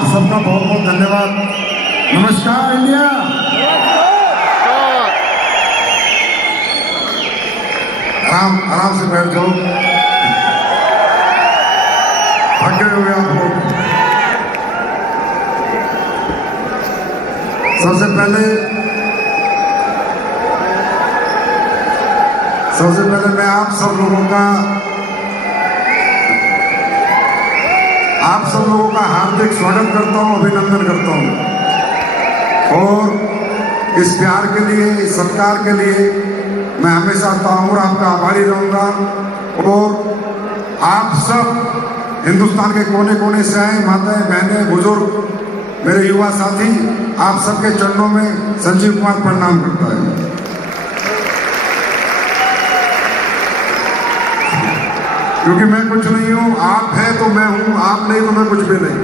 आप सबका बहुत बहुत धन्यवाद। नमस्कार इंडिया। आराम से बैठ जाओ, थक गए हुए आप लोग। सबसे पहले मैं आप सब लोगों का हार्दिक स्वागत करता हूं, अभिनंदन करता हूं। और इस प्यार के लिए, इस सत्कार के लिए मैं हमेशा ताउम्र आपका आभारी रहूंगा। और आप सब हिंदुस्तान के कोने कोने से आए, माताएं, बहनें, बुजुर्ग, मेरे युवा साथी, आप सबके चरणों में संजीव कुमार प्रणाम करता है। क्योंकि मैं कुछ नहीं हूं, आप हैं तो मैं हूं, आप नहीं तो मैं कुछ भी नहीं।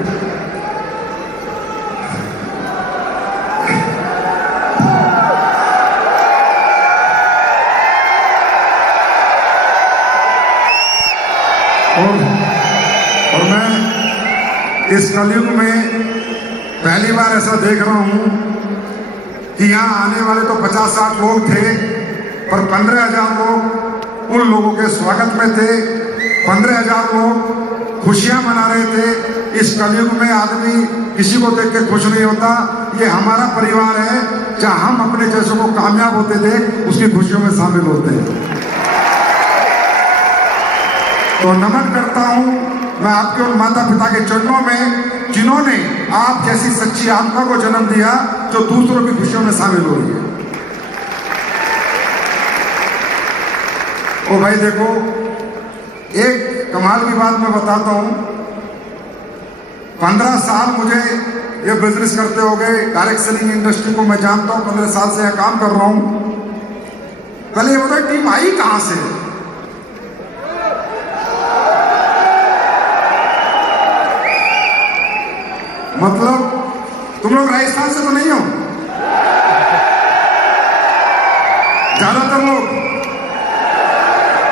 और मैं इस कलयुग में पहली बार ऐसा देख रहा हूं कि यहां आने वाले तो 50-60 लोग थे, पर 15,000 लोग उन लोगों के स्वागत में थे। 15,000 लोग खुशियां मना रहे थे। इस कलयुग में आदमी किसी को देख के खुश नहीं होता। ये हमारा परिवार है, जहां हम अपने जैसों को कामयाब होते देख उसकी खुशियों में शामिल होते हैं। तो नमन करता हूं मैं आपके उन माता पिता के चरणों में जिन्होंने आप जैसी सच्ची आत्मा को जन्म दिया, जो दूसरों की खुशियों में शामिल हो रही है। ओ भाई देखो, एक कमाल की बात मैं बताता हूं। 15 साल मुझे ये बिजनेस करते हो गए, डायरेक्ट सेलिंग इंडस्ट्री को मैं जानता हूं, 15 साल से यहां काम कर रहा हूं। पहले ये बताओ टीम आई कहां से? मतलब तुम लोग राजस्थान से तो नहीं हो? ज्यादातर लोग।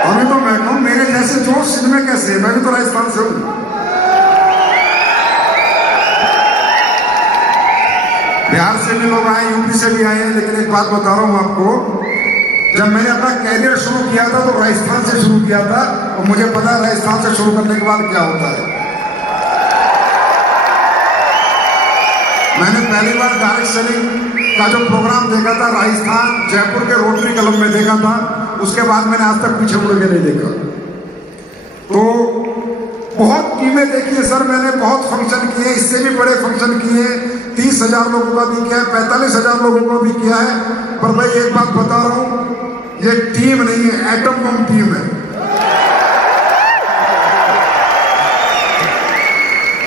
अभी तो मैं कहूं मेरे जैसे जोश इनमें कैसे? मैं भी तो राजस्थान से हूं। बिहार से भी लोग आए, यूपी से भी आए हैं। लेकिन एक बात बता रहा हूं आपको, जब मैंने अपना कैरियर शुरू किया था तो राजस्थान से शुरू किया था, और मुझे पता है राजस्थान से शुरू करने के बाद क्या होता है। मैंने पहली बार डायरेक्ट सेलिंग का जो प्रोग्राम देखा था राजस्थान, जयपुर के रोटरी क्लब में देखा था। उसके बाद मैंने आज तक पीछे मुड़ के नहीं देखा। तो बहुत टीमें देखी है सर मैंने, बहुत फंक्शन किए, इससे भी बड़े फंक्शन किए। 30,000 लोगों का भी किया है, 45,000 लोगों का भी किया है। पर मैं एक बात बता रहा हूं, ये टीम नहीं है, एटम बम टीम है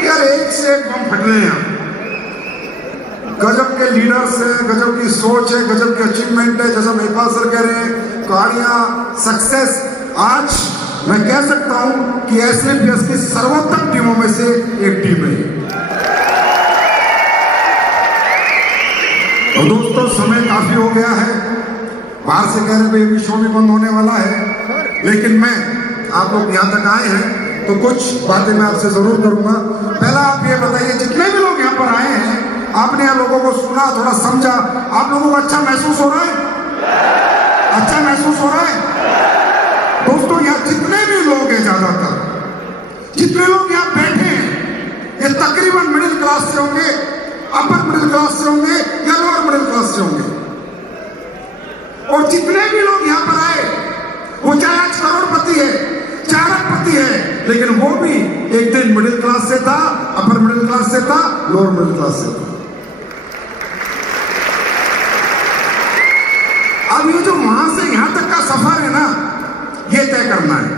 यार। एक से एक बम फट रहे हैं। गजब के लीडर्स हैं, गजब की सोच है, गजब की अचीवमेंट है। जैसा महिपाल सर कह रहे हैं, कहानियां, सक्सेस। आज मैं कह सकता हूं कि SAPS की सर्वोत्तम टीमों में से एक टीम है। और दोस्तों समय काफी हो गया है, बाहर से कह रहे हैं शो भी बंद होने वाला है, लेकिन मैं आप लोग यहां तक आए हैं तो कुछ बातें मैं आपसे जरूर करूंगा। पहला आप ये बताइए, जितने भी लोग यहां पर आए हैं, आपने यहाँ लोगों को सुना, थोड़ा समझा, आप लोगों को अच्छा महसूस हो रहा है? अच्छा महसूस हो रहा है? दोस्तों यहाँ जितने भी लोग हैं, ज्यादातर जितने लोग यहाँ बैठे हैं, ये तकरीबन मिडिल क्लास से होंगे, अपर मिडिल क्लास से होंगे या लोअर मिडिल क्लास से होंगे। और जितने भी लोग यहाँ पर आए, वो चाहे आज करोड़पति है, चाहे अरबपति है, लेकिन वो भी एक दिन मिडिल क्लास से था, अपर मिडिल क्लास से था, लोअर मिडिल क्लास से था। अब ये जो वहां से यहां तक का सफर है ना, ये तय करना है।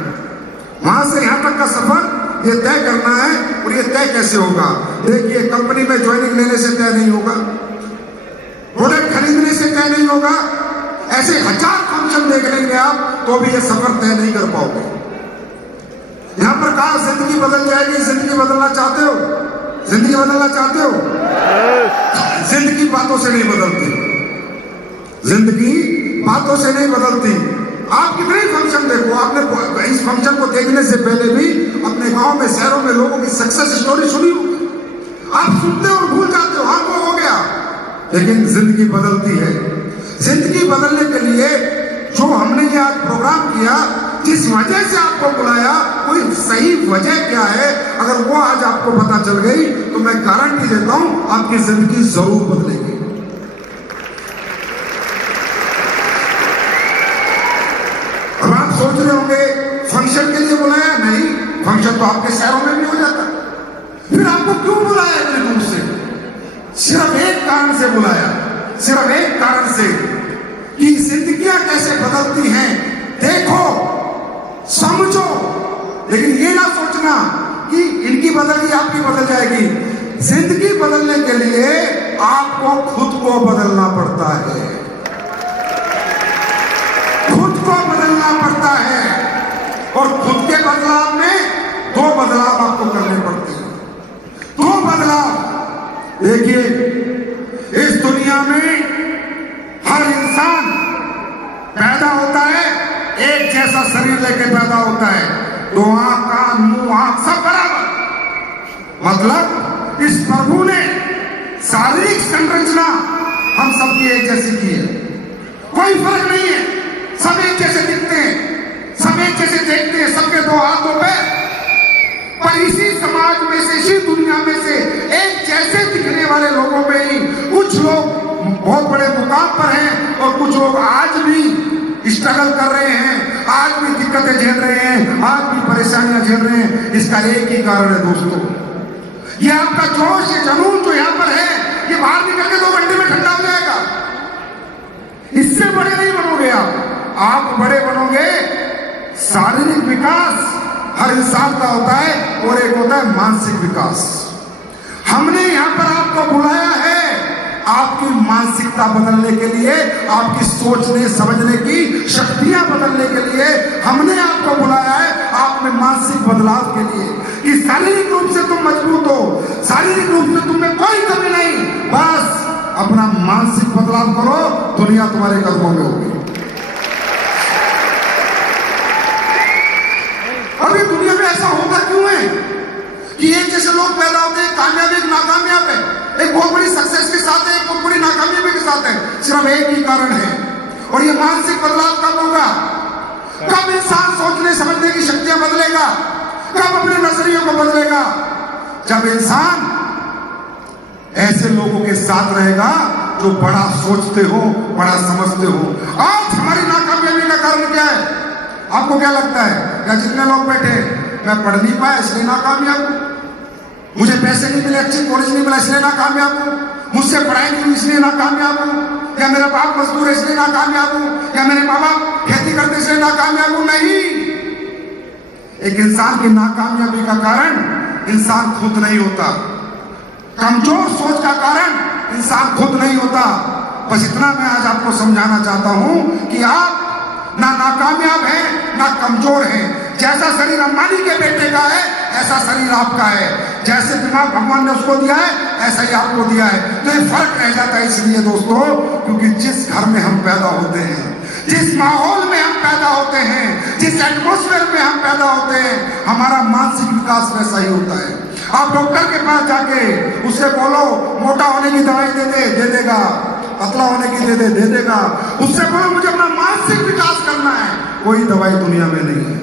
वहां से यहां तक का सफर ये तय करना है। और ये तय कैसे होगा? देखिए, कंपनी में ज्वाइनिंग लेने से तय नहीं होगा, प्रोडक्ट खरीदने से तय नहीं होगा। ऐसे 1000 फंक्शन देख लेंगे आप तो भी ये सफर तय नहीं कर पाओगे। यहां पर कहा जिंदगी बदल जाएगी। जिंदगी बदलना चाहते हो? जिंदगी बदलना चाहते हो? जिंदगी बातों से नहीं बदलती, जिंदगी बातों से नहीं बदलती। आप कितने फंक्शन देखो, आपने इस फंक्शन को देखने से पहले भी अपने गांव में, शहरों में लोगों की सक्सेस स्टोरी सुनी होगी। आप सुनते और भूल जाते हो, हाँ वो हो गया, लेकिन जिंदगी बदलती है। जिंदगी बदलने के लिए जो हमने ये आज प्रोग्राम किया, जिस वजह से आपको बुलाया, कोई सही वजह क्या है, अगर वो आज आपको पता चल गई तो मैं गारंटी देता हूं आपकी जिंदगी जरूर बदलेगी। अब आप सोच रहे होंगे फंक्शन के लिए बुलाया, नहीं, फंक्शन तो आपके शहरों में भी हो जाता, फिर आपको क्यों बुलाया इतने दूर से? सिर्फ एक कारण से बुलाया, सिर्फ एक कारण से कि जिंदगियां कैसे बदलती हैं, देखो, समझो, लेकिन ये ना सोचना कि इनकी बदल गई आपकी बदल जाएगी। जिंदगी बदलने के लिए आपको खुद को बदलना पड़ता है, खुद को बदलना पड़ता है, और खुद के बदलाव में दो बदलाव आपको करने पड़ते हैं। दो बदलाव, देखिए, इस दुनिया में हर इंसान पैदा होता है, एक जैसा शरीर लेके पैदा होता है, दो आंख, कान, मुंह, आंख सब बराबर। मतलब इस प्रभु ने शारीरिक संरचना हम सबकी एक जैसी की है, कोई फर्क नहीं है, सब एक जैसे दिखते हैं, सब एक जैसे देखते हैं, सबके दो हाथ दो पैर, पर इसी समाज में से, इसी दुनिया में से एक जैसे दिखने वाले लोगों में ही कुछ लोग बहुत बड़े मुकाम पर हैं और कुछ लोग आज भी स्ट्रगल कर रहे हैं, आज भी दिक्कतें झेल रहे हैं, आज भी परेशानियां झेल रहे हैं। इसका एक ही कारण है दोस्तों, ये आपका जोश, ये जुनून जो यहाँ पर है, ये बाहर निकल के 2 घंटे में ठंडा हो जाएगा। इससे बड़े नहीं बनोगे आप बड़े बनोगे। शारीरिक विकास हर इंसान का होता है और एक होता है मानसिक विकास। हमने यहाँ पर आपको बुलाया है आपकी मानसिकता बदलने के लिए, आपकी सोचने समझने की शक्तियां बदलने के लिए हमने आपको बुलाया है, आप में मानसिक बदलाव के लिए, कि शारीरिक रूप से तुम मजबूत हो, शारीरिक रूप से तुम में कोई कमी नहीं, बस अपना मानसिक बदलाव करो, दुनिया तुम्हारे कदमों में होगी। अभी दुनिया में ऐसा होता क्यों है कि एक जैसे लोग पैदा होते हैं, कामयाब एक नाकामयाब है, एक बहुत बड़ी सक्सेस के साथ है, एक बहुत बड़ी नाकामयाबी के साथ है, सिर्फ एक ही कारण है। और ये मानसिक बदलाव कब होगा? कब इंसान सोचने समझने की शक्तियां बदलेगा, कब अपने नजरियों को बदलेगा? जब इंसान ऐसे लोगों के साथ रहेगा जो बड़ा सोचते हो, बड़ा समझते हो। आज हमारी नाकामयाबी का कारण क्या है? आपको क्या लगता है? क्या जितने लोग बैठे, मैं पढ़ नहीं पाया इसलिए नाकामयाब हूं, मुझे पैसे नहीं मिले, अच्छे कॉलेज नहीं मिला इसलिए नाकामयाब हूं, मुझसे पढ़ाई नहीं हुई इसलिए नाकामयाब हूं, या मेरा बाप मजदूर है इसलिए नाकामयाब हूं, या मेरे माँ बाप खेती करते इसलिए नाकामयाब हूं? नहीं, एक इंसान की नाकामयाबी का कारण इंसान खुद नहीं होता, कमजोर सोच का कारण इंसान खुद नहीं होता। बस इतना मैं आज आपको समझाना चाहता हूं कि आप ना नाकामयाब है ना कमजोर है। जैसा शरीर अंबानी के बेटे का है ऐसा शरीर आपका है, जैसे दिमाग भगवान ने उसको दिया है ऐसा ही आपको दिया है। तो ये फर्क रह जाता है इसलिए दोस्तों, क्योंकि जिस घर में हम पैदा होते हैं, जिस माहौल में हम पैदा होते हैं, जिस एटमॉस्फेयर में हम पैदा होते हैं, हमारा मानसिक विकास वैसा ही होता है। आप डॉक्टर के पास जाके उससे बोलो मोटा होने की दवाई दे देगा, पतला होने की दे देगा। उससे बोलो मुझे अपना मानसिक विकास करना है, कोई दवाई दुनिया में नहीं है,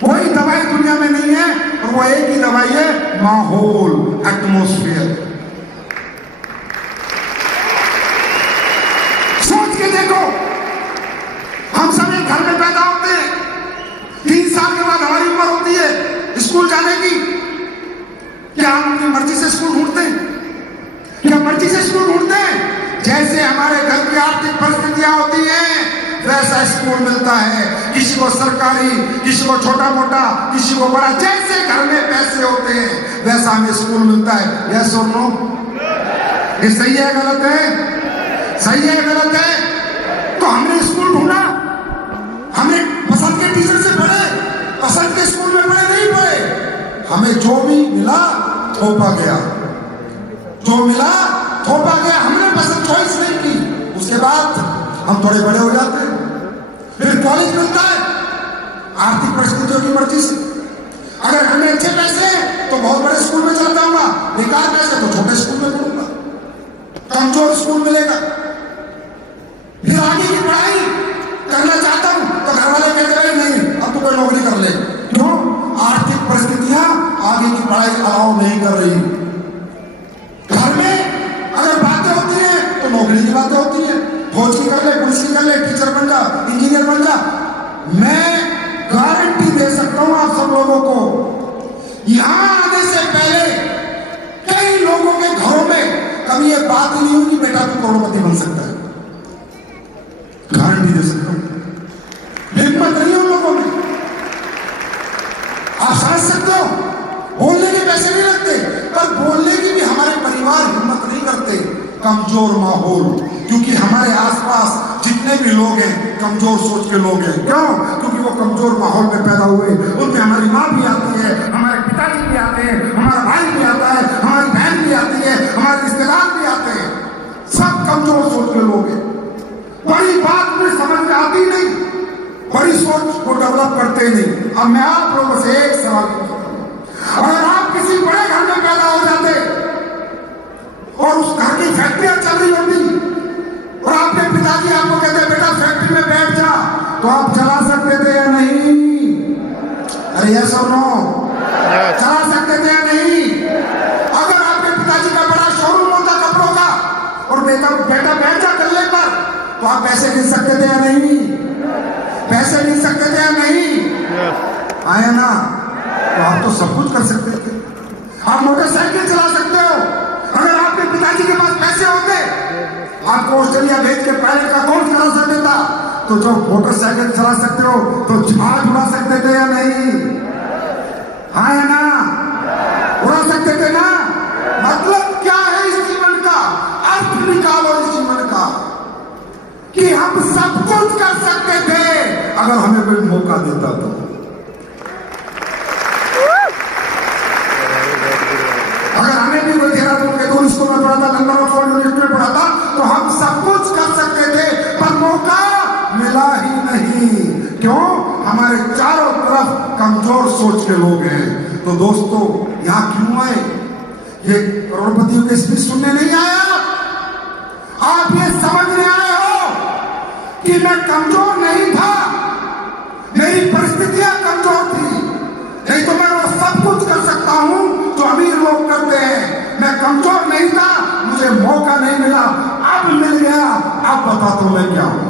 कोई दवाई दुनिया में नहीं है। और वो एक ही दवाई है, माहौल, एटमॉस्फेयर। सोच के देखो, हम सब एक घर में पैदा होते हैं, 3 साल के बाद हमारी उम्र होती है स्कूल जाने की। क्या हम अपनी मर्जी से स्कूल ढूंढते हैं? क्या मर्जी से स्कूल ढूंढते हैं? जैसे हमारे घर की आर्थिक परिस्थितियां होती हैं वैसा स्कूल मिलता है, किसी को सरकारी, किसी को छोटा मोटा, किसी को बड़ा। जैसे घर में पैसे होते हैं वैसा हमें स्कूल मिलता है। यस और नो? ये सही है गलत है? सही है गलत है? तो हमने स्कूल ढूंढा, हमने पसंद के टीचर से पढ़े, पसंद के स्कूल में पढ़े नहीं पढ़े, हमें जो भी मिला थोपा गया, जो मिला थोपा गया, हमने पसंद चॉइस नहीं की। उसके बाद हम थोड़े बड़े हो जाते हैं, फिर कॉलेज मिलता है आर्थिक परिस्थितियों की मर्जी से। अगर हमें अच्छे पैसे हैं तो बहुत बड़े स्कूल में चला जाऊंगा, बेकार पैसे छोटे स्कूल में पढ़ूंगा, कमजोर स्कूल मिलेगा। फिर आगे की पढ़ाई करना चाहता हूं तो घर वाले कहते हैं नहीं अब तो कोई नौकरी कर ले। क्यों? आर्थिक परिस्थितियां आगे की पढ़ाई अलाउ नहीं कर रही। घर में अगर बातें होती हैं तो नौकरी की बातें होती हैं, फौज की कर ले, पुलिस की कर ले, टीचर बन जा, इंजीनियर बन जा। मैं गारंटी दे सकता हूं आप सब लोगों को, यहां आने से पहले कई लोगों के घरों में कभी ये बात ही नहीं हुई कि बेटा तू करोड़पति बन सकता है। गारंटी दे सकता हूं, हिम्मत नहीं उन लोगों में। आप समझ सकते हो, बोलने के पैसे नहीं लगते, पर बोलने की भी हमारे परिवार हिम्मत नहीं करते। कमजोर माहौल, क्योंकि हमारे आसपास जितने भी लोग हैं कमजोर सोच के लोग हैं। क्यों? क्योंकि वो कमजोर माहौल में पैदा हुए, उनमें हमारी माँ भी आती है, हमारे पिताजी भी आते हैं, हमारा भाई भी आता है, हमारी बहन भी आती है, हमारे रिश्तेदार भी आते हैं। सब कमजोर सोच के लोग हैं, बड़ी बात में समझ में आती नहीं, बड़ी सोच को डेवलप करते नहीं। अब मैं आप लोगों से एक सवाल पूछता हूं, अगर आप किसी बड़े घर में पैदा हो जाते और उस घर की फैक्ट्रियां चल रही होती और आपके पिताजी आपको कहते बेटा फैक्ट्री में बैठ जा, तो आप चला सकते थे या नहीं? अरे यस और नो? चला सकते थे या नहीं? अगर आपके पिताजी का बड़ा शोरूम होता कपड़ों का और बेटा बैठ जा गले पर, तो आप पैसे गिन सकते थे या नहीं? पैसे गिन सकते थे या नहीं? आया ना? तो आप तो सब कुछ कर सकते थे। आप मोटरसाइकिल चला सकते हो। अगर आपके पिताजी के पास पैसे होते, आपको ऑस्ट्रेलिया भेज के पायलट का कोर्स करा सकते था, तो जो मोटरसाइकिल चला सकते हो तो जहाज उड़ा सकते थे या नहीं? हाँ या ना? उड़ा सकते थे ना? मतलब क्या है इस जीवन का? अर्थ निकालो इस जीवन का कि हम सब कुछ कर सकते थे अगर हमें कोई मौका देता तो। अगर हमें भी कोई देहरादून के दूर स्कूल में पढ़ा था, लंदन ऑक्सफोर्ड यूनिवर्सिटी में पढ़ा था, तो हम सब कुछ कर सकते थे, पर मौका मिला ही नहीं। क्यों? हमारे चारों तरफ कमजोर सोच के लोग हैं। तो दोस्तों, यहां क्यों आए? ये करोड़पतियों के स्पीच सुनने नहीं आया। आप ये समझने आए हो कि मैं कमजोर नहीं था, मेरी परिस्थितियां कमजोर थी, नहीं तो मैं वो सब कुछ कर सकता हूं जो अमीर लोग करते हैं। मैं कमजोर नहीं था, मुझे मौका नहीं मिला, अब मिल गया। अब बता दो मैं क्या हूं?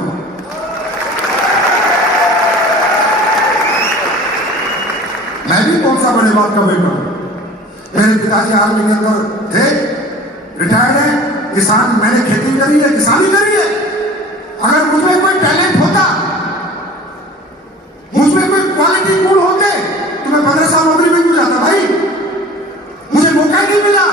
मैं भी कौन सा बड़े बात का बेटा हूं। मेरे पिताजी आर्मी के अंदर थे, रिटायर्ड है, किसान, मैंने खेती करी है, किसानी करी है। अगर मुझमें कोई टैलेंट होता, मुझमें कोई क्वालिटी गुण होते, तो मैं 15 साल नौकरी में क्यों जाता भाई? मुझे मौका ही नहीं मिला।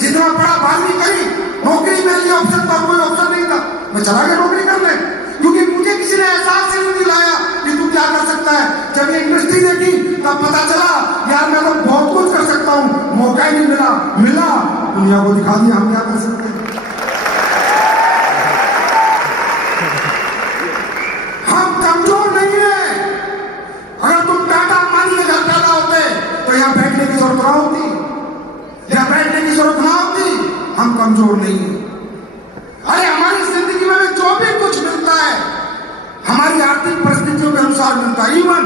जितना बड़ा बारहवीं करी, नौकरी मेरे लिए ऑप्शन था, कोई ऑप्शन नहीं था, मैं चला गया नौकरी करने, क्योंकि मुझे किसी ने एहसास ही नहीं दिलाया कि तू क्या कर सकता है। जब ये इंडस्ट्री देखी तब पता चला यार मैं तो बहुत कुछ कर सकता हूं, मौका ही नहीं मिला, दुनिया को दिखा दिया हम क्या कर सकते हैं। हम कमजोर नहीं है। अगर तुम टाटा अंबानी के घर पैदा होते तो यहां बैठने की जरूरत ना होती, यहां बैठने की जरूरत ना होती। हम कमजोर नहीं है। अरे हमारी जिंदगी में जो भी कुछ मिलता है हमारी आर्थिक परिस्थितियों के अनुसार मिलता है। इवन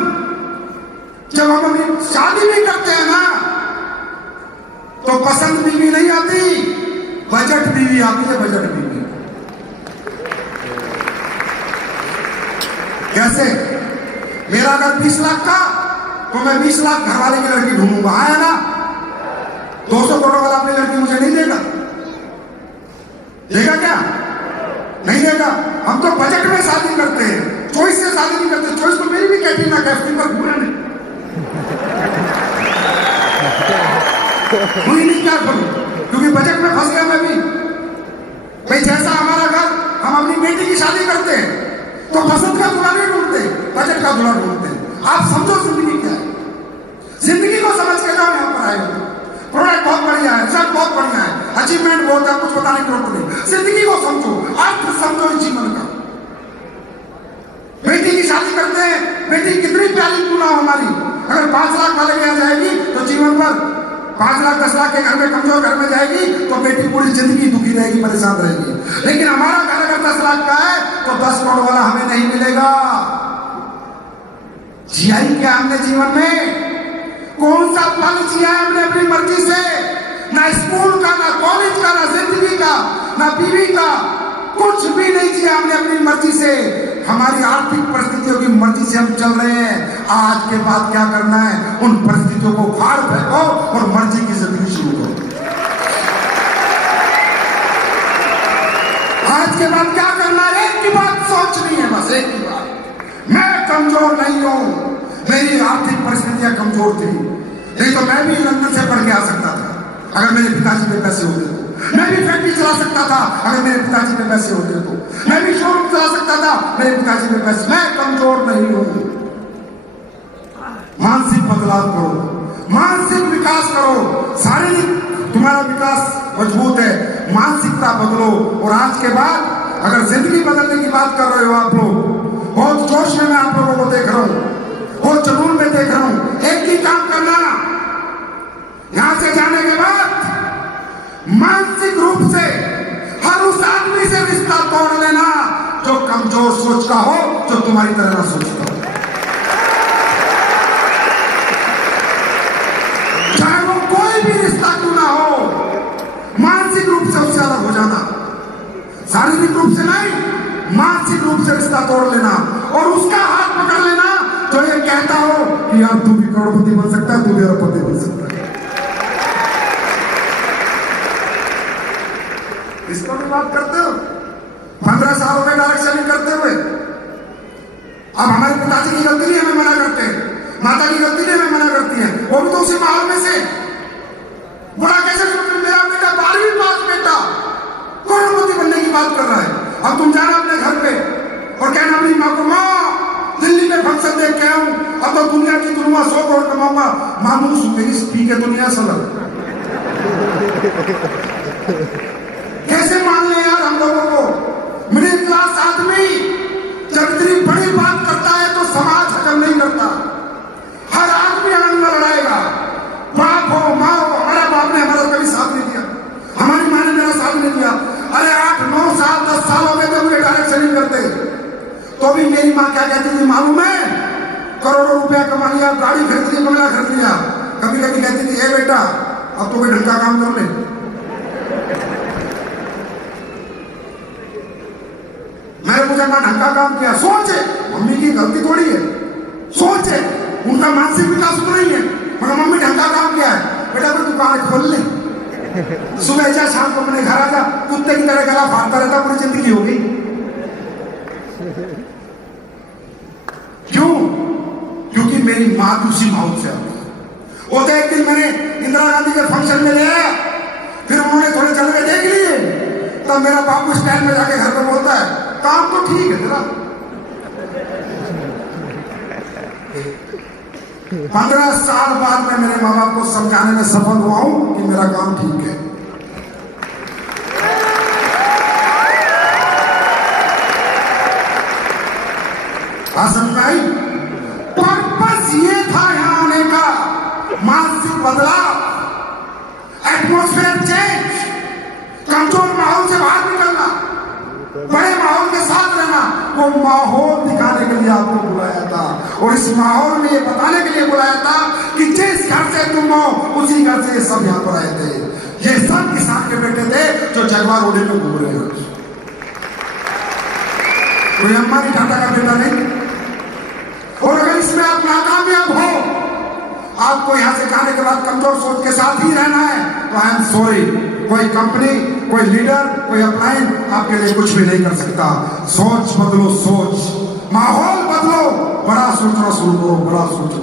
जब हम अपनी शादी भी करते हैं ना, तो पसंद बीवी नहीं आती, बजट बीवी आती है। बजट बीवी कैसे? मेरा अगर 20 लाख का, तो मैं 20 लाख घर वाले की लड़की ढूंढूंगा, आया ना? 200 करोड़ वाला अपनी लड़की मुझे नहीं देगा। देगा क्या? नहीं देगा। हम तो बजट में शादी करते हैं, चॉइस से शादी नहीं करते। चॉइस तो मेरी भी कैटरीना कैफ पर पूरा नहीं हुई, नहीं क्या करूं, क्योंकि बजट में फंस गया मैं भी। भाई जैसा हमारा घर, हम अपनी बेटी की शादी करते हैं तो पसंद का दूल्हा नहीं ढूंढते, बजट का दूल्हा ढूंढते हैं। आप समझो जिंदगी क्या है। जिंदगी को समझ के जाओ। यहाँ पर आए प्रोडक्ट बहुत बढ़िया है, रिजल्ट बहुत बढ़िया है, अचीवमेंट बहुत है, कुछ बताने की जरूरत नहीं। जिंदगी को समझो, अर्थ समझो इस जीवन का। बेटी की शादी करते हैं, बेटी कितनी प्यारी क्यों ना हो हमारी, अगर 5 लाख वाले में आ जाएगी तो जीवन भर 5 लाख 10 लाख के घर में, कमजोर घर में जाएगी तो बेटी पूरी जिंदगी दुखी रहेगी, परेशान रहेगी। लेकिन हमारा घर अगर 10 लाख का है तो 10 करोड़ वाला हमें नहीं मिलेगा। जिया ही क्या हमने जीवन में? कौन सा पल जिया है हमने अपनी मर्जी से? ना स्कूल का, ना कॉलेज का, ना जिंदगी का, ना बीवी का, कुछ भी नहीं जिया हमने अपनी मर्जी से। हमारी आर्थिक परिस्थितियों की मर्जी से हम चल रहे हैं। आज के बाद क्या करना है? उन परिस्थितियों को फाड़ फेंको और मर्जी की जिंदगी शुरू करो। आज के बाद क्या करना है? एक की बात सोचनी है, बस एक की बात। मैं कमजोर नहीं हूं, मेरी आर्थिक परिस्थितियां कमजोर थी, नहीं तो मैं भी लंदन से पढ़ के आ सकता था अगर मेरे पिताजी पे पैसे होते तो। मैं भी फैक्ट्री चला सकता था अगर मेरे पिताजी पे पैसे होते तो। मैं भी शोरूम चला सकता था मेरे पिताजी पे पैसे। मैं कमजोर नहीं हूं। मानसिक बदलाव करो, मानसिक विकास करो। शारीरिक तुम्हारा विकास मजबूत है, मानसिकता बदलो। और आज के बाद अगर जिंदगी बदलने की बात कर रहे हो आप लोग, बहुत जोश में मैं आप लोगों को देख रहा हूं, बहुत जुनून में देख रहा हूं। एक ही काम करना, यहां से जाने के बाद मानसिक रूप से हर उस आदमी से रिश्ता तोड़ लेना जो कमजोर सोच का हो, जो तुम्हारी तरह ना सोचता हो। चाहे वो कोई भी रिश्ता क्यों ना हो, मानसिक रूप से उससे अलग हो जाना। शारीरिक रूप से नहीं, मानसिक रूप से रिश्ता तोड़ लेना और उसका हाथ पकड़ लेना जो ये कहता हो कि यार तू भी करोड़पति बन सकता है, तू भी अरबपति बन सकता है। इसको भी बात करते हो 15 साल हो गए डायरेक्शन करते हुए। अब हमारे पिताजी की गलती नहीं हमें मना करते हैं, माता की गलती नहीं हमें मना करती है, वो भी तो उसी माहौल में से। बुरा कैसे मेरा बेटा 12वीं पास बेटा करोड़पति बनने की बात कर रहा है। अब तुम जाना अपने घर पे और कहना अपनी माँ को, माँ दिल्ली में फंक्शन देख के आऊं, अब तो दुनिया की दुनिया 100 करोड़ कमाऊंगा। मामू सुनेगी पी के दुनिया सलग। कैसे मान ले यार हम लोगों को? मिडिल क्लास आदमी जब इतनी बड़ी बात करता है तो समाज हजम नहीं करता। हर आदमी आनंद में लड़ाएगा, बाप हो माँ हो। हमारा बाप ने हमारा कभी साथ नहीं दिया, हमारी माँ ने मेरा साथ नहीं दिया। अरे 8 9 साल 10 साल हो गए थे मुझे डायरेक्शन नहीं करते, तो भी मेरी माँ क्या कहती थी मालूम है? करोड़ों रुपया कमा लिया, गाड़ी खरीद ली, बंगला खरीद लिया। कभी कभी कहती थी, ए बेटा अब तो कोई ढंग का काम कर ले। मैंने पूछा मैं ढंग का काम किया? सोचे मम्मी की गलती थोड़ी है, सोचे उनका मानसिक विकास तो नहीं है, मगर मम्मी ढंग का काम किया है। बेटा कोई दुकान खोल ले, सुबह जा शाम को अपने घर आ जा, कुत्ते की तरह गला फाड़ता रहता, पूरी जिंदगी हो गई। क्यों? क्योंकि मेरी माँ भी उसी माहौल से आती है। वो तो एक दिन मैंने इंदिरा गांधी के फंक्शन में ले आया, फिर उन्होंने थोड़े चल के देख लिए, तब मेरा बापू स्टैंड में जाके घर पर बोलता है, काम तो ठीक है तेरा। 15 साल बाद मैं मेरे माँ बाप को समझाने में सफल हुआ हूं कि मेरा काम ठीक है। समझाई पर्पस ये था यहां आने का, मानसिक बदलाव, एटमॉस्फेयर चेंज, कमजोर माहौल से बाहर निकलना, बड़े माहौल के साथ रहना। वो माहौल दिखाने के लिए आपको बुलाया था और इस माहौल में ये बताने के लिए बुलाया था कि जिस घर से तुम हो उसी घर से ये सब यहाँ पर आए थे। ये सब किसान के बेटे थे जो जगवा रोडे में घूम रहे हैं। कोई अंबानी टाटा का बेटा नहीं। और अगर इसमें आप नाकामयाब हो, आपको यहां से जाने के बाद कमजोर सोच के साथ ही रहना है, तो आई एम सॉरी, कोई कंपनी, कोई लीडर, कोई अपलाइन आपके लिए कुछ भी नहीं कर सकता। सोच बदलो, सोच, माहौल बदलो, बड़ा सोचना शुरू करो, बड़ा सोचो।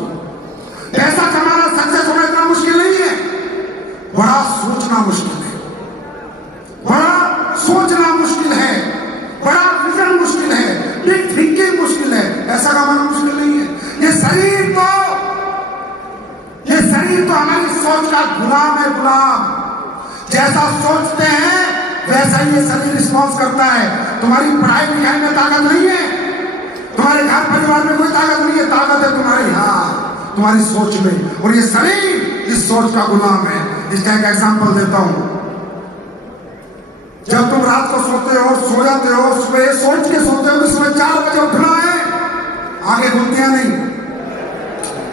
पैसा कमाना सक्सेस होना इतना मुश्किल नहीं है, बड़ा सोचना मुश्किल है, बड़ा सोचना मुश्किल है, बड़ा विजन मुश्किल है, बिग थिंकिंग मुश्किल है, ऐसा कमाना मुश्किल नहीं है। ये शरीर तो हमारी सोच का गुलाम है, गुलाम। जैसा सोचते हैं वैसा ही ये शरीर रिस्पॉन्स करता है। तुम्हारी पढ़ाई लिखाई में ताकत नहीं है, तुम्हारे घर परिवार में कोई ताकत नहीं है, ताकत है तुम्हारे यहाँ, तुम्हारी सोच में। और ये शरीर इस सोच का गुलाम है। इसका एक एग्जांपल देता हूं। जब तुम रात को सोते हो, सो जाते हो, सुबह सोच के सोते हो कि सुबह 4 बजे उठना है, आगे खुलती है नहीं?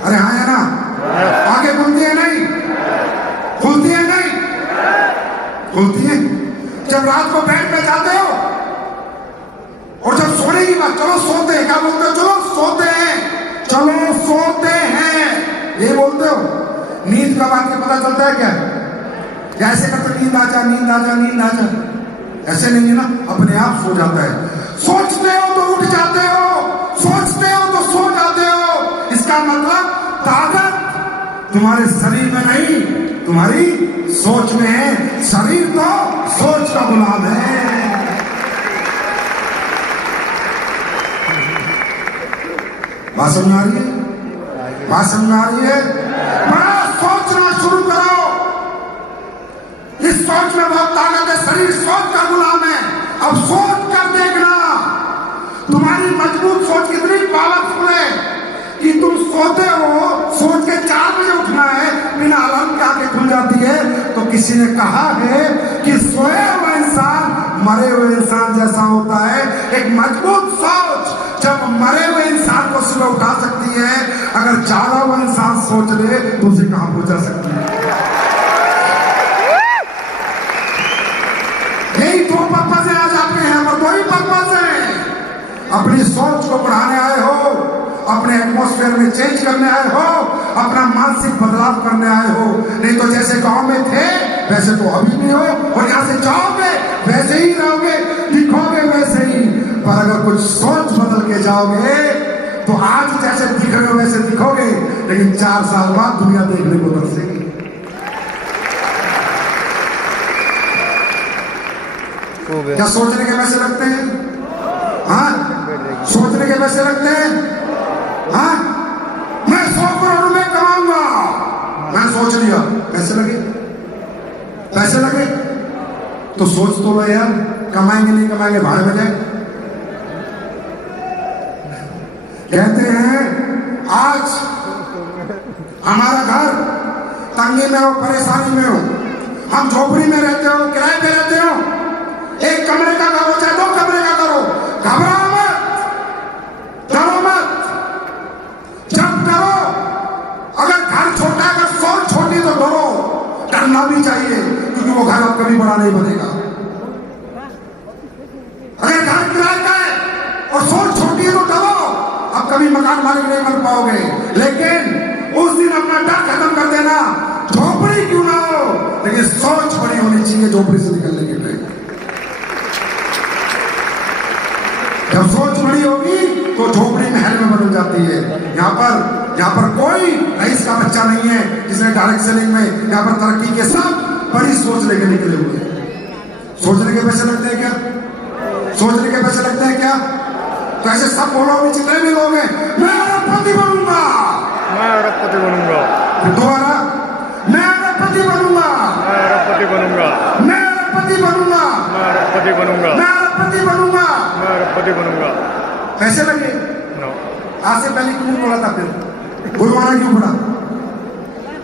अरे हाँ है ना? आगे खुलती है नहीं? खुलती है नहीं? खुलती है। जब रात को बेड पे जाते हो और जब सोने की बात, चलो सोते हैं, क्या बोलते हो? चलो सोते हैं, चलो सोते हैं, ये बोलते हो। नींद कब आके पता चलता है क्या? ऐसे करते नींद आ जा, नींद आ जा, नींद आ जा, ऐसे नहीं है ना, अपने आप सो जाता है। सोचते हो तो उठ जाते हो, सोचते हो तो सो जाते हो। इसका मतलब ताकत तुम्हारे शरीर में नहीं, तुम्हारी सोच में है। शरीर तो सोच का गुलाम है। बात समझ आ रही है? बात समझ आ रही है? बड़ा सोचना शुरू करो। इस सोच में बहुत ताकत है। शरीर सोच का गुलाम है। अब सोच कर देखना, तुम्हारी मजबूत सोच कितनी पावरफुल है कि तुम सोते हो, सोच के 4 बजे उठना है, बिना अलार्म के आंखें खुल जाती है। तो किसी ने कहा है कि सोया हुआ इंसान मरे हुए इंसान जैसा होता है। एक मजबूत सोच जब मरे हुए इंसान को सुबह उठा सकती है, अगर जागा हुआ इंसान सोच ले तो उसे कहां पहुंचा सकती है? यही 2 पर्पस आज आपके हैं, और 2 ही पर्पस है। अपनी सोच को बढ़ाने आए हो, अपने एटमॉस्फेयर में चेंज करने आए हो, अपना मानसिक बदलाव करने आए हो। नहीं तो जैसे गांव में थे वैसे तो अभी भी हो, और यहां से जाओगे वैसे ही रहोगे, दिखोगे वैसे ही। पर अगर कुछ सोच बदल के जाओगे तो आज जैसे दिख रहे हो वैसे दिखोगे, लेकिन 4 साल बाद दुनिया देखने को तरसेगी। क्या सोचने के पैसे लगते हैं? हाँ, सोचने के पैसे लगते हैं। हाँ, मैं 100 करोड़ रुपए कमाऊंगा, मैं सोच लिया, पैसे लगे, पैसे लगे तो सोच तो लो यार, कमाएंगे नहीं कमाएंगे भाड़े में जाए। कहते हैं आज हमारा घर तंगी में हो, परेशानी में हो, हम झोपड़ी में रहते हो, किराए पे रहते हो, 1 कमरे का घर हो चाहे 2 कमरे का घर हो, घबराओ मत, डरो मत। जब डरो, अगर घर छोटा है, अगर सोच छोटी तो डरो, डरना भी चाहिए, क्योंकि वो घर अब कभी बड़ा नहीं बनेगा। अगर घर किराए का है और सोच छोटी है तो डरो, अब कभी मकान मालिक नहीं बन पाओगे। लेकिन उस दिन अपना डर खत्म कर देना, झोपड़ी क्यों ना हो, लेकिन सोच बड़ी होनी चाहिए झोपड़ी से निकलने के लिए। जब सोच बड़ी होगी तो झोपड़ी महल में बदल जाती है। यहाँ पर कोई रईस का बच्चा नहीं है जिसने डायरेक्ट सेलिंग में, यहाँ पर तरक्की के सब बड़ी सोच लेके निकले हुए हैं। सोचने के पैसे लगते हैं क्या? सोचने के पैसे लगते हैं क्या? तो ऐसे सब बोलो भी, जितने भी लोग हैं, मैं अरबपति बनूंगा, मैं अरबपति बनूंगा, फिर दोबारा मैं अरबपति बनूंगा, मैं अरबपति बनूंगा, मैं अरबपति बनूंगा, मैं अरबपति बनूंगा, मैं अरबपति बनूंगा, मैं अरबपति बनूंगा। पैसे लगे? नो। आज से पहले क्यों बोला था? फिर बुलवाना क्यों पड़ा?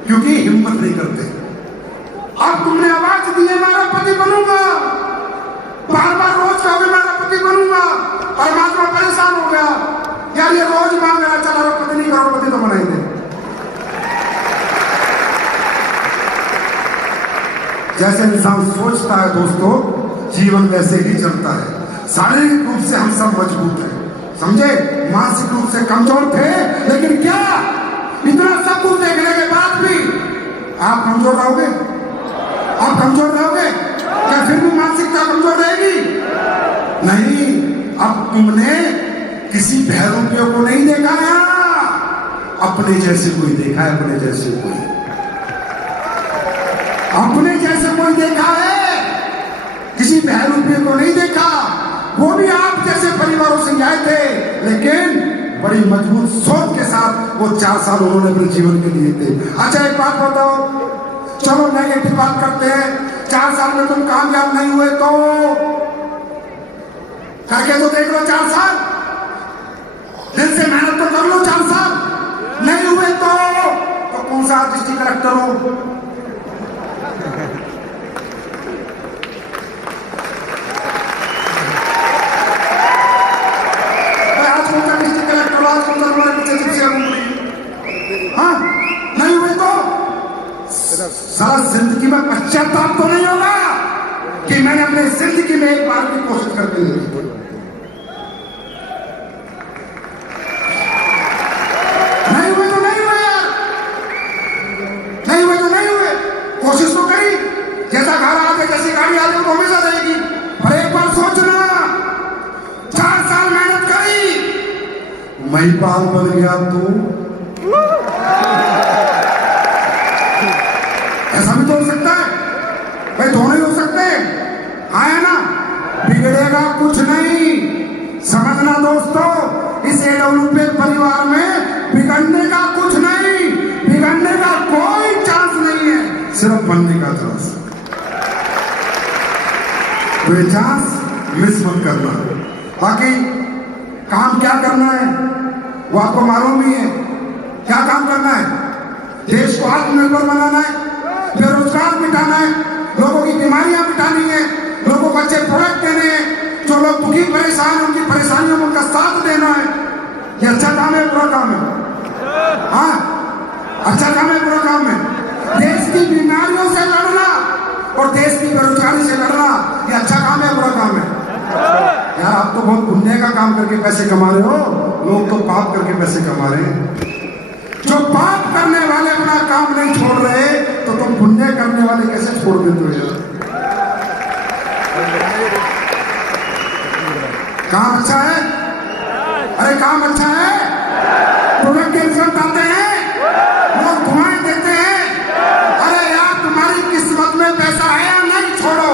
क्योंकि हिम्मत नहीं करते। अब तुमने आवाज दी है मैं अरबपति बनूंगा, बार बार रोज कहोगे मैं अरबपति बनूंगा, परमात्मा परेशान हो गया, यार ये रोज मांग रहा, चल अरबपति नहीं करोड़पति तो बनाएंगे। जैसे इंसान सोचता है दोस्तों, जीवन वैसे ही चलता है। शारीरिक रूप से हम सब मजबूत हैं, समझे, मानसिक रूप से कमजोर थे, लेकिन क्या इतना सब कुछ देखने के बाद भी आप कमजोर रहोगे? आप कमजोर रहोगे क्या? फिर भी मानसिकता कमजोर रहेगी? नहीं। अब तुमने किसी बहरूपियों को नहीं देखा है, अपने जैसे कोई देखा है, अपने जैसे कोई, अपने जैसे कोई देखा है, किसी बहरूपियों को नहीं देखा। वो भी आप जैसे परिवारों से आए थे, लेकिन बड़ी मजबूत सोच के साथ वो 4 साल उन्होंने अपने जीवन के लिए थे। अच्छा एक बात बताओ, चलो नेगेटिव बात करते हैं, 4 साल में तुम कामयाब नहीं हुए तो करके तो देख लो 4 साल, दिल से मेहनत तो कर लो 4 साल, नहीं हुए तो कौन सा डिस्ट्रिक्ट कलेक्टर हूं। मैं आज कौन सा डिस्ट्रिक्ट कलेक्टर हूं? आज कौन सा हमारे पीछे चिप्से घूम रही? हाँ, नहीं हुए तो सारा जिंदगी में पश्चाताप तो नहीं होगा कि मैंने अपने जिंदगी में एक बार भी कोशिश कर दी। नहीं हुए तो नहीं हुए यार, नहीं हुए तो नहीं हुए, कोशिश तो करी। जैसा घर आते जैसी गाड़ी आती वो हमेशा रहेगी, पर एक बार सोचना 4 साल मेहनत करी, महिपाल बन गया तू। ऐसा भी तो हो सकता है भाई, दोनों ही हो सकते हैं। आया ना, बिगड़ेगा कुछ नहीं, समझना दोस्तों, इस एडब्ल्यूपी परिवार में बिगड़ने का कुछ नहीं, बिगड़ने का कोई चांस नहीं है, सिर्फ बनने का चांस। तो ये चांस मिस मत करना। बाकी काम क्या करना है वो आपको मालूम ही है। क्या काम करना है? देश को आत्मनिर्भर बनाना है, बेरोजगार मिटाना है, लोगों की बीमारियां मिटानी है, लोगों को अच्छे प्रोडक्ट देने हैं, जो लोग दुखी परेशान हैं उनकी परेशानियों में उनका साथ देना है। ये अच्छा काम है, बुरा काम है? हाँ, अच्छा काम है, बुरा काम है? देश की बीमारियों से लड़ना और देश की बेरोजगारी से लड़ना, ये अच्छा काम है, बुरा काम है? यार आप तो बहुत पुण्य का काम करके पैसे कमा रहे हो, लोग तो पाप करके पैसे कमा रहे हैं। जो पाप करने वाले अपना काम नहीं छोड़ रहे तो तुम पुण्य करने वाले कैसे छोड़ देते हो यार? काम अच्छा है? अरे काम अच्छा है, प्रोडक्ट के रिजल्ट आते हैं, लोग दुआएं देते हैं। अरे यार तुम्हारी किस्मत में पैसा है या नहीं, छोड़ो।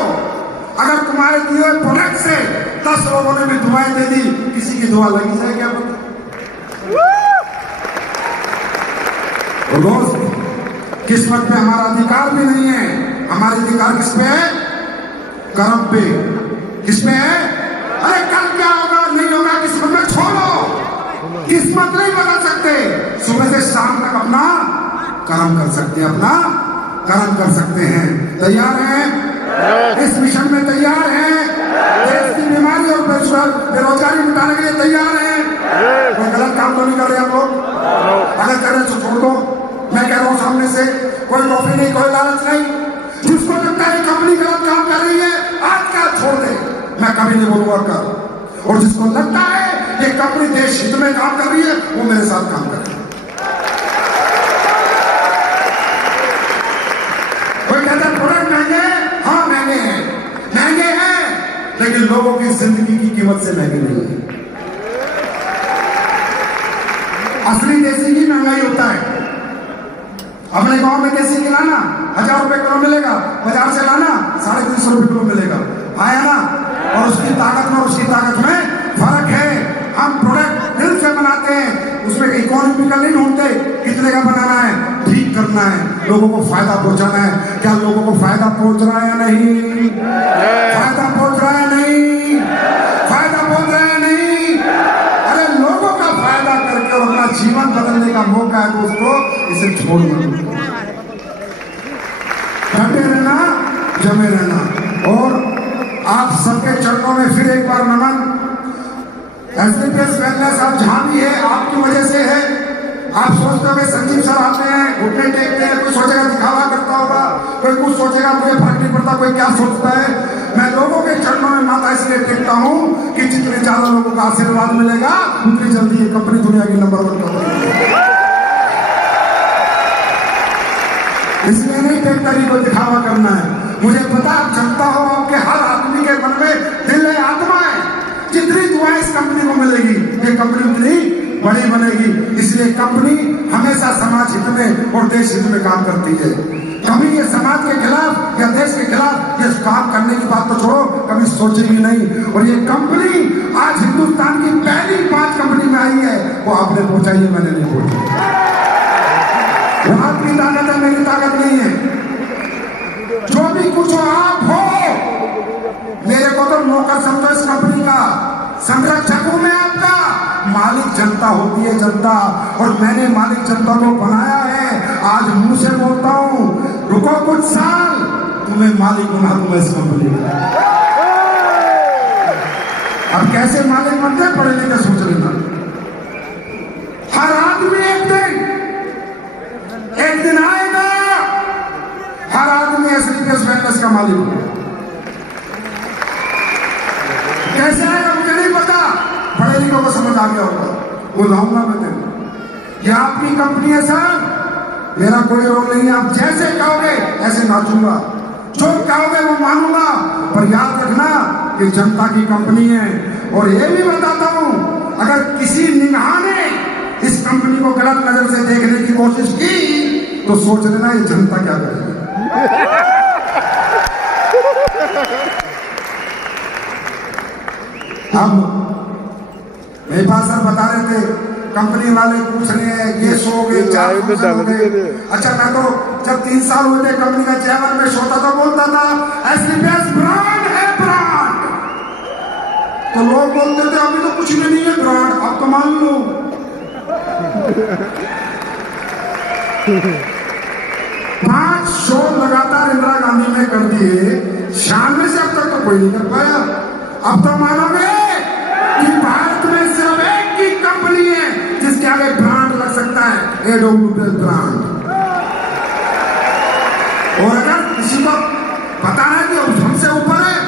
अगर तुम्हारे दिए हुए प्रोडक्ट से 10 लोगों ने भी दुआएं दे दी, किसी की दुआ लगी जाए क्या पता? और दोस्त, किस्मत पे हमारा अधिकार भी नहीं है। हमारा अधिकार किस पे है? कर्म पे। किस पे है? अरे कल क्या होगा नहीं होगा किस्मत में छोड़ो, किस्मत नहीं बदल सकते। सुबह से शाम तक अपना कर्म कर सकते हैं, अपना कर्म कर सकते हैं। तैयार हैं? इस मिशन में तैयार हैं? देश की बीमारी और बेरोजगारी मिटाने के लिए तैयार हैं? कोई गलत काम तो नहीं कर रहे आप लोग? अगर कर रहे तो छोड़ दो। मैं कह रहा हूं सामने से, कोई टॉफी नहीं, कोई लालच नहीं। जिसको लगता है कंपनी गलत काम कर रही है, आज का छोड़ दे, मैं कभी नहीं बोलूंगा कर। और जिसको लगता है ये कंपनी देश हित में काम कर रही है, वो मेरे साथ काम करे। कोई कहता है प्रोडक्ट महंगे हैं, हाँ महंगे हैं, महंगे हैं, लेकिन लोगों की जिंदगी की कीमत से महंगे नहीं है। असली देसी की महंगाई होता है। अपने गांव में देसी खिलाना 1000 रुपए किलो मिलेगा, बाजार से लाना 350 रुपए किलो मिलेगा। आया ना? और उसकी ताकत में और उसकी ताकत में फर्क है। हम प्रोडक्ट दिल से बनाते हैं, उसमें इकोनॉमिकल नहीं ढूंढते कितने का बनाना है, ठीक करना है, लोगों को फायदा पहुंचाना है। क्या लोगों को फायदा पहुंच रहा है या नहीं? फायदा पहुंच रहा है नहीं? फायदा पहुंच रहा है नहीं? अरे लोगों का फायदा करके और अपना जीवन बदलने का मौका है दोस्तों, इसे छोड़ दो। डटे रहना, जमे रहना। और आप सबके चरणों में फिर एक बार नमन। एसडीपीएस वेलनेस आप जहां भी है आपकी वजह से है। आप सोचते हो संजीव सर आते हैं, घुटने टेकते हैं, कोई सोचेगा दिखावा करता होगा, कोई कुछ सोचेगा, मुझे फर्क नहीं पड़ता कोई क्या सोचता है। मैं लोगों के चरणों में माथा इसलिए टेकता हूं कि जितने ज्यादा लोगों का आशीर्वाद मिलेगा उतनी जल्दी ये कंपनी दुनिया की नंबर 1 कंपनी। इसलिए नहीं टेकता कि कोई दिखावा करना है। मुझे पता आप जनता हो, आपके हर आदमी के मन में दिल है, आत्मा है। जितनी दुआएं इस कंपनी को मिलेगी, ये कंपनी उतनी बड़ी बनेगी। इसलिए कंपनी हमेशा समाज हित में और देश हित में काम करती है। कभी ये समाज के खिलाफ या देश के खिलाफ ये काम करने की बात तो छोड़ो, कभी सोचेगी नहीं। और ये कंपनी आज हिंदुस्तान की पहली 5 कंपनी में आई है, वो आपने पहुंचाई है, मैंने नहीं पहुंचाई। वो आपकी ताकत है, मेरी ताकत नहीं है। जो भी कुछ हो आप हो, मेरे को तो नौकर समझो इस कंपनी का, संरक्षक हूं मैं आपका, मालिक जनता होती है जनता, और मैंने मालिक जनता को बनाया है। आज मुंह से बोलता हूं, रुको कुछ साल, तुम्हें मालिक बना दूंगा इस कंपनी का। अब कैसे मालिक बनते हैं, पढ़े लिखे सोच लेना। हर आदमी एक दिन आएगा, हर आदमी एसलीपीएस वेलनेस का मालिक होगा। कैसे आएगा मुझे नहीं पता, बड़े लिखों को समझ आ गया होगा, वो लाऊंगा मैं दिन। ये आपकी कंपनी है सर, मेरा कोई रोल नहीं है। आप जैसे कहोगे ऐसे नाचूंगा, जो कहोगे वो मानूंगा, पर याद रखना कि जनता की कंपनी है। और ये भी बताता हूं, अगर किसी निगाह ने इस कंपनी को गलत नजर से देखने की कोशिश की तो सोच लेना ये जनता क्या करेगी। अब मेहपाल सर बता रहे थे, कंपनी वाले पूछ रहे हैं ये सो गए 4 हो गए। अच्छा, मैं तो जब 3 साल हुए थे कंपनी का चेयरमैन में सोता था, बोलता था एसलीपीएस ब्रांड है ब्रांड। तो लोग बोलते थे अभी तो कुछ भी नहीं है ब्रांड, अब तो मान लो। 5 शो लगातार इंदिरा गांधी ने कर दिए, 96 से अब तक तो कोई नहीं कर पाया। अब तो मानोगे कि भारत में सिर्फ एक ही कंपनी है जिसके आगे ब्रांड लग सकता है, एडब्ल्यूपीएल ब्रांड। और अगर किसी को पता है कि हमसे ऊपर है,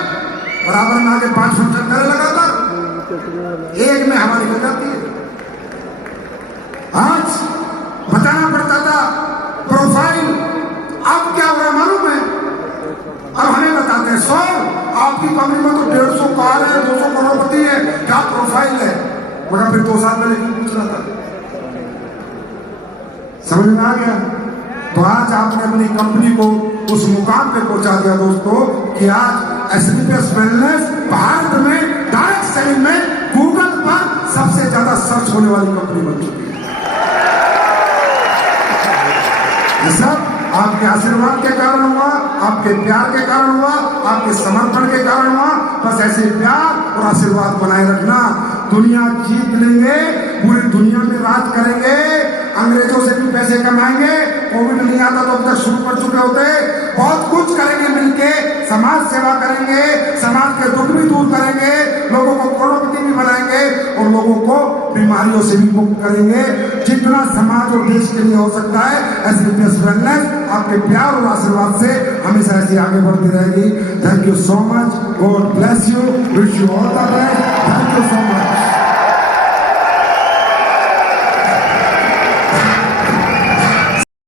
बराबर में आगे 5 फंक्शन करे लगातार, एक में हवा निकल जाती है। आज बताना पड़ता था प्रोफाइल, अब क्या हो रहा मालूम है, अब हमें बताते हैं 100, आपकी कंपनी में तो 150 कार है, 200 करोड़पति है, क्या प्रोफाइल है। मगर फिर 2 साल पहले क्यों पूछ रहा था, समझ में आ गया। तो आज आपने अपनी कंपनी को उस मुकाम पे पहुंचा दिया दोस्तों कि आज एसलीपीएस वेलनेस भारत में डायरेक्ट सेलिंग में गूगल पर सबसे ज्यादा सर्च होने वाली कंपनी बन चुकी है। ये सब आपके आशीर्वाद के कारण हुआ, आपके प्यार के कारण हुआ, आपके समर्पण के कारण हुआ। बस ऐसे प्यार और आशीर्वाद बनाए रखना। दुनिया जीत लेंगे, पूरी दुनिया में राज करेंगे, अंग्रेजों से भी पैसे कमाएंगे। कोविड नहीं आता तो अब तक शुरू कर चुके होते। बहुत कुछ करेंगे मिलके, समाज सेवा करेंगे, समाज के दुख भी दूर करेंगे, लोगों को करोड़पति भी बनाएंगे और लोगों को बीमारियों से भी मुक्त करेंगे। जितना समाज और देश के लिए हो सकता है, एसलीपीएस वेलनेस आपके प्यार और आशीर्वाद से हमेशा ऐसी आगे बढ़ती रहेगी। Thank you so much, God bless you, wish you all the best. Thank you so much.